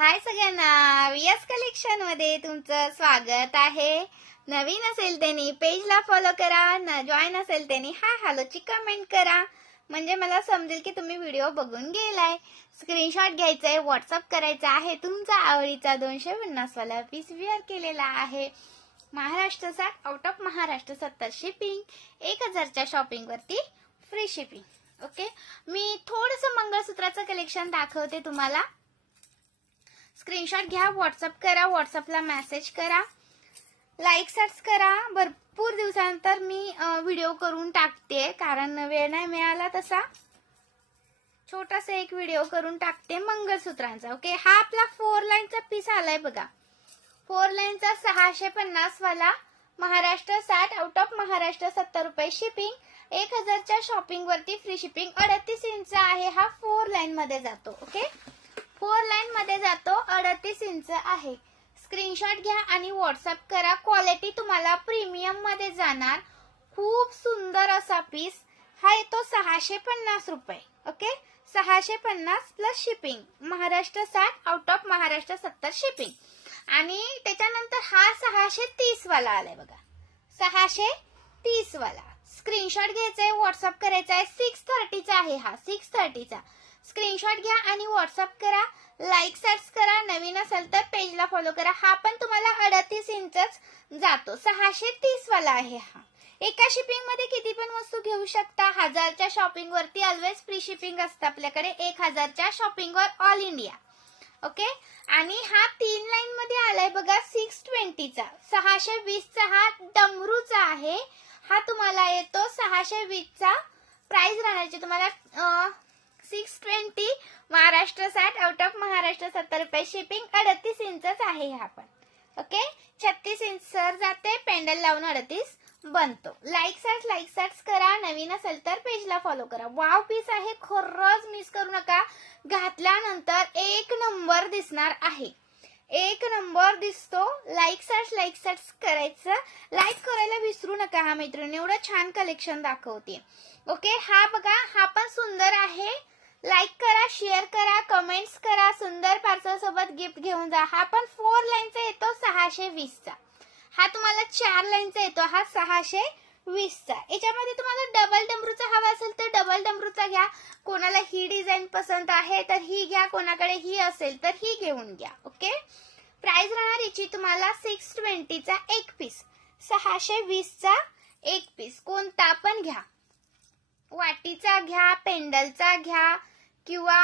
हाय सगळ्यांना, वियास कलेक्शन मध्ये तुमचं स्वागत आहे। नवीन असेल त्यांनी पेजला फॉलो करा, जॉईन असेल त्यांनी हाय हॅलोची कमेंट करा, म्हणजे मला समजेल की तुम्ही व्हिडिओ बघून गेलाय। स्क्रीनशॉट घ्यायचा आहे, व्हॉट्सअप करायचा आहे, तुमचा आवडीचा 250 वाला पीस वेअर केलेला आहे। महाराष्ट्र साठ, आउट ऑफ महाराष्ट्र 70 शिपिंग, 1000च्या शॉपिंग वरती फ्री शिपिंग। ओके, मी थोडंसं मंगळसूत्राचं कलेक्शन दाखवते तुम्हाला। स्क्रीनशॉट घ्या, व्हॉट्सअप करा, व्हॉट्सअपला मेसेज करा, लाईक सर्च करा। भरपूर दिवसानंतर मी व्हिडिओ करून टाकते, कारण वेळ नाही मिळाला तसा छोटासा एक व्हिडिओ करून टाकते मंगळसूत्रांचा। ओके, हा आपला 4 लाईनचा पीस आलाय बघा। 4 लाईनचा 650 वाला, महाराष्ट्र 60, आउट ऑफ महाराष्ट्र 70 रुपये शिपिंग, 1000च्या शॉपिंग वरती फ्री शिपिंग। 38 इंच आहे हा, 4 लाईन मध्ये जातो। ओके, 4 लाईन मध्ये जातो, 38 इंच आहे। स्क्रीनशॉट घ्या आणि व्हॉट्सअप करा। क्वालिटी तुम्हाला प्रीमियम मध्ये जाणार। खूप सुंदर असा पीस हा येतो 650 रुपये। Okay, 650 plus shipping, Maharashtra 60, out of Maharashtra 70 shipping. आणि त्याच्यानंतर हा 630 वाला आलाय बघा, 630 वाला। स्क्रीनशॉट घ्यायचा आहे, व्हॉट्सअप करायचा आहे। 630 चा आहे हा, 630 चा। स्क्रीनशॉट घ्या आणि व्हॉट्सअप करा, लाईक सर्च करा, नवीन असेल तर पेजला फॉलो करा। हा पण तुम्हाला 38 इंचच जातो, 630 वाला आहे हा। एका शिपिंग मध्ये किती पण वस्तू घेऊ शकता। 1000च्या शॉपिंग वरती ऑलवेज फ्री शिपिंग असतं आपल्याकडे, 1000च्या शॉपिंग वर ऑल इंडिया। ओके, आणि हा 3 लाईन मध्ये आलाय बघा, 620 चा, 620 चा हा डमरूचा आहे। हा तुम्हाला येतो 620 चा। प्राइस राहण्याची तुम्हाला 620, महाराष्ट्र 60, आउट ऑफ महाराष्ट्र 70 रुपये शिपिंग। 38 इंचच आहे हा पण। ओके, 36 इंच सर जाते, पेंडल लावून 38 बनतो। लाईक सर्च करा, नवीन असेल तर पेजला फॉलो करा। वाव पीस आहे, खरंच मिस करू नका। घातल्यानंतर एक नंबर दिसणार आहे, एक नंबर दिसतो। लाईक सर्च करायचं, लाईक करायला विसरू नका हा मैत्रिणी, एवढं छान कलेक्शन दाखवते। ओके, हा बघा, हा पण सुंदर आहे। लाईक करा, शेअर करा, कमेंट्स करा, सुंदर पार्सल सोबत गिफ्ट घेऊन जा। हा पण 4 लाईनचा येतो, 620 चा। हा तुम्हाला 4 लाईनचा येतो, हा 620 चा। याच्यामध्ये तुम्हाला डबल डमरूचा हवा असेल तर डबल डमरूचा घ्या। कोणाला ही डिझाईन पसंत आहे तर ही घ्या, कोणाकडे ही असेल तर ही घेऊन घ्या। ओके, प्राइस राहणार याची तुम्हाला 620 चा एक पीस, 620 चा एक पीस। कोणता पण घ्या, वाटीचा घ्या, पेंडलचा घ्या, किंवा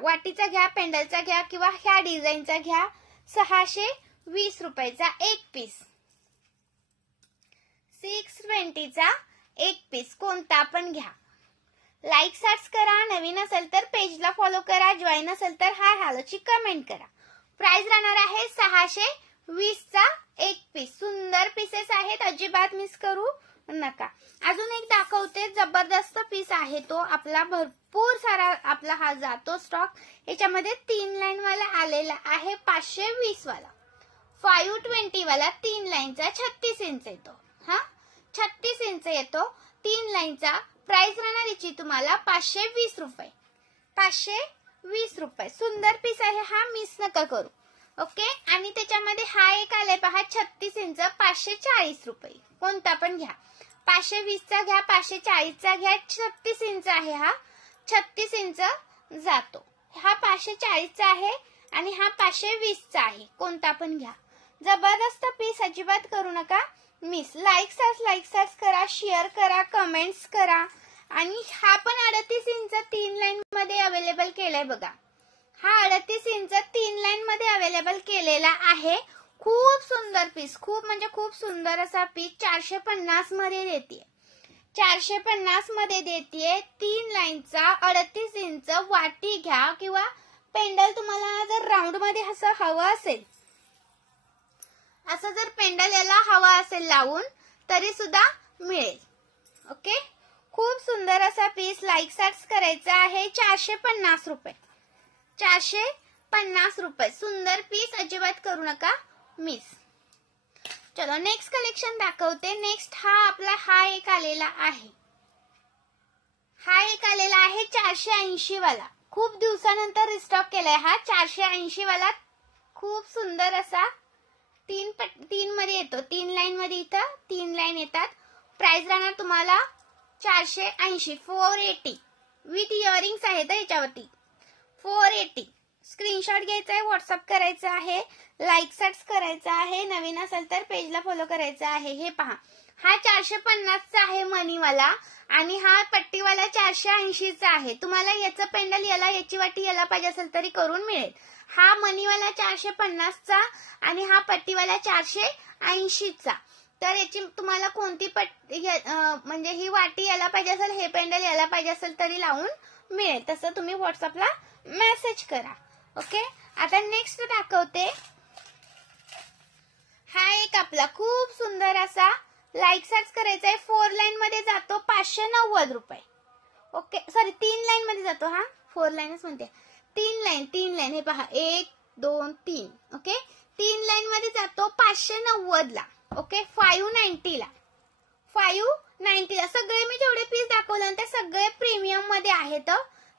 वाटीचा घ्या, पेंडलचा घ्या, किंवा ह्या डिझाईनचा घ्या। 620 रुपयाचा एक पीस, 620 चा एक पीस, कोणता पण घ्या। लाईक सर्च करा, नवीन असेल तर पेजला फॉलो करा, जॉईन असेल तर हाय हॅलोची कमेंट करा। प्राइस राहणार आहे 620 चा एक पीस। सुंदर पीसेस आहेत, अजिबात मिस करू नका। अजून एक दाखवते, जबरदस्त पीस आहे तो आपला, भरपूर सारा आपला हा जातो स्टॉक। याच्यामध्ये 3 लाईन वाला आलेला आहे, 520 वाला, 520 वाला 3 लाईनचा 36 इंच येतो। हा 36 इंच येतो, 3 लाईनचा। प्राइस राहणार याची तुम्हाला 520 रुपये, 520 रुपये। सुंदर पीस आहे हा, मिस नका करू। ओके, आणि त्याच्यामध्ये हा एक आलाय पहा, 36 इंच, 540 रुपये। कोणता पण घ्या, 520 चा घ्या, 540 चा घ्या। 36 इंच आहे हा, 36 इंच जातो। हा 540 चा आहे आणि हा 520 चा आहे, कोणता पण घ्या। जबरदस्त पीस, अजिबात करू नका मिस। लाईक सर्च करा, शेअर करा, कमेंट्स करा। आणि हा पण 38 इंच 3 लाईन मध्ये अवेलेबल केलाय बघा। हा 38 इंच 3 लाईन मध्ये अवेलेबल केलेला आहे। खूप सुंदर पीस, खूप म्हणजे खूप सुंदर असा पीस। 450 मध्ये देते, 450 मध्ये देते, 3 लाईनचा, 38 इंच। वाटी घ्या किंवा पेंडल, तुम्हाला जर राऊंड मध्ये असं हवं असेल, असं जर पेंडल याला हवा असेल लावून, तरी सुद्धा मिळेल। ओके, खूप सुंदर असा पीस। लाईक सर्च करायचा आहे, 450 रुपये, 450 रुपये। सुंदर पीस, अजिबात करू नका मिस। चलो नेक्स्ट कलेक्शन दाखवते। नेक्स्ट हा आपला हा एक आलेला आहे, 480 वाला, खूप दिवसानंतर रिस्टॉक केलाय हा 480 वाला. खूप सुंदर असा तीन मध्ये येतो. 3 लाईन मध्ये इथं 3 लाईन येतात. प्राइस राहणार तुम्हाला 480 480 विथ इयरिंग्स आहेत याच्यावरती. 480. स्क्रीनशॉट घ्यायचा आहे, व्हॉट्सअप करायचा आहे, लाईक सर्च करायचा आहे, नवीन असेल तर पेजला फॉलो करायचं आहे. हे पहा, हा 450चा आहे मनीवाला आणि हा पट्टीवाला 480चा आहे. तुम्हाला याचं पेंडल याला याची वाटी याला पाहिजे असेल तरी करून मिळेल. हा मनीवाला 450चा आणि हा पट्टीवाला 480चा. तर याची तुम्हाला कोणती म्हणजे ही वाटी याला पाहिजे असेल, हे पेंडल याला पाहिजे असेल तरी लावून मिळेल. तसं तुम्ही व्हॉट्सअपला मेसेज करा. ओके, आता नेक्स्ट दाखवते. हा एक आपला खूप सुंदर असा लाईक सर्च करायचा आहे. 4 लाईन मध्ये जातो 590 रुपये. ओके, सॉरी 3 लाईन मध्ये जातो. हा 4 लाईनच म्हणते. 3 लाईन हे पहा 1 2 3. ओके, 3 लाईन मध्ये जातो 590 ला. ओके, 590 ला. 590 ला. सगळे मी जेवढे पीस दाखवले ते सगळे प्रीमियम मध्ये आहेत.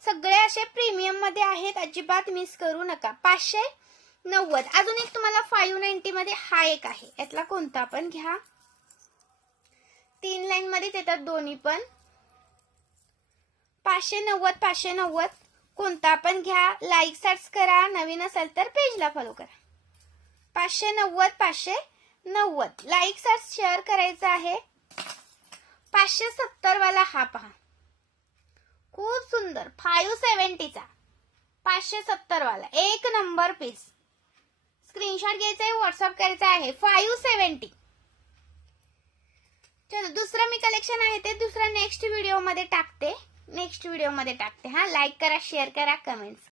सगळे असे प्रीमियम मध्ये आहेत, अजिबात मिस करू नका. 590. अजून एक तुम्हाला 590 मध्ये हा एक आहे. यातला कोणता पण घ्या. 3 लाईन मध्ये येतात दोन्ही पण. 590 कोणता पण घ्या. लाईक सर्च करा, नवीन असेल तर पेजला फॉलो करा. 590 लाईक सर्च शेअर करायचं आहे. 570 वाला हा पहा, खूप सुंदर 570चा 570 वाला एक नंबर पीस. स्क्रीनशॉट घ्यायचा आहे, व्हॉट्सअप करायचा आहे. 570. चलो, दुसरं मी कलेक्शन आहे ते दुसरा नेक्स्ट व्हिडिओ मध्ये टाकते. हा, लाईक करा, शेअर करा, कमेंट्स